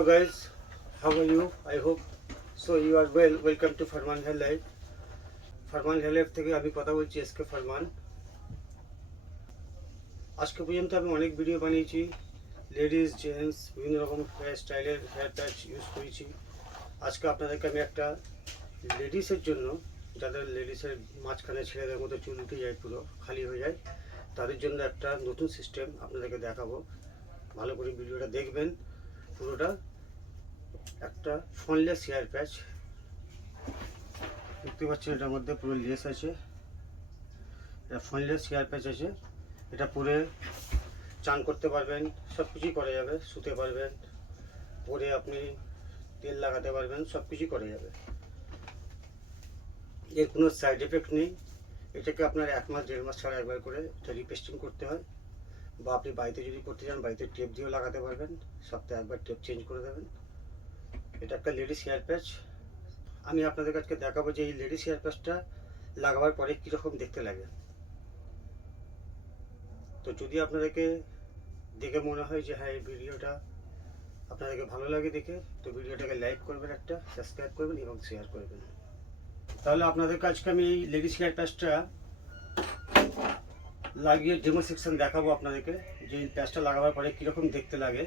Hello guys, how are you? I hope so you are well. Welcome to Forman Hair Life. Forman Hair Life থেকে আমি কথা বলছি SK ফরমান। আজকে পর্যন্ত আমি অনেক ভিডিও বানিয়েছি, লেডিস জেন্টস বিভিন্ন রকম হেয়ার স্টাইলের হেয়ার প্যাচ ইউজ করেছি। আজকে আপনাদেরকে আমি একটা লেডিসের জন্য, যাদের লেডিসের মাঝখানে ছেলেদের মতো চুল উঠে যায়, পুরো খালি হয়ে যায়, তাদের জন্য একটা নতুন সিস্টেম আপনাদেরকে দেখাবো। ভালো করে ভিডিওটা দেখবেন। পুরোটা একটা ফোনলেস হেয়ার প্যাচ, দেখতে পাচ্ছেন এটার মধ্যে পুরো লেস আছে। এটা ফোনলেস হেয়ার প্যাচ আছে। এটা পরে চান করতে পারবেন, সব কিছুই করা যাবে। শুতে পারবেন, পরে আপনি তেল লাগাতে পারবেন, সব কিছুই করা যাবে। এর কোনো সাইড এফেক্ট নেই। এটাকে আপনার 1 মাস 1.5 মাস ছাড়া একবার করে এটা রিপেস্টিং করতে হয়, বা আপনি বাড়িতে যদি করতে চান বাড়িতে টেপ দিয়েও লাগাতে পারবেন। সপ্তাহে একবার টেপ চেঞ্জ করে দেবেন। এটা একটা লেডিস হেয়ার প্যাচ। আমি আপনাদের কাছে দেখাবো যে এই লেডিস হেয়ার প্যাচটা লাগাবার পরে কীরকম দেখতে লাগে। তো যদি আপনাদেরকে দেখে মনে হয় যে হ্যাঁ এই ভিডিওটা আপনাদেরকে ভালো লাগে দেখে, তো ভিডিওটাকে লাইক করবেন, একটা সাবস্ক্রাইব করবেন এবং শেয়ার করবেন। তাহলে আপনাদের কাছে আমি এই লেডিস হেয়ার প্যাচটা লাগিয়ে ডেমো সেকশন দেখাবো আপনাদেরকে, যে এই প্যাচটা লাগাবার পরে কীরকম দেখতে লাগে।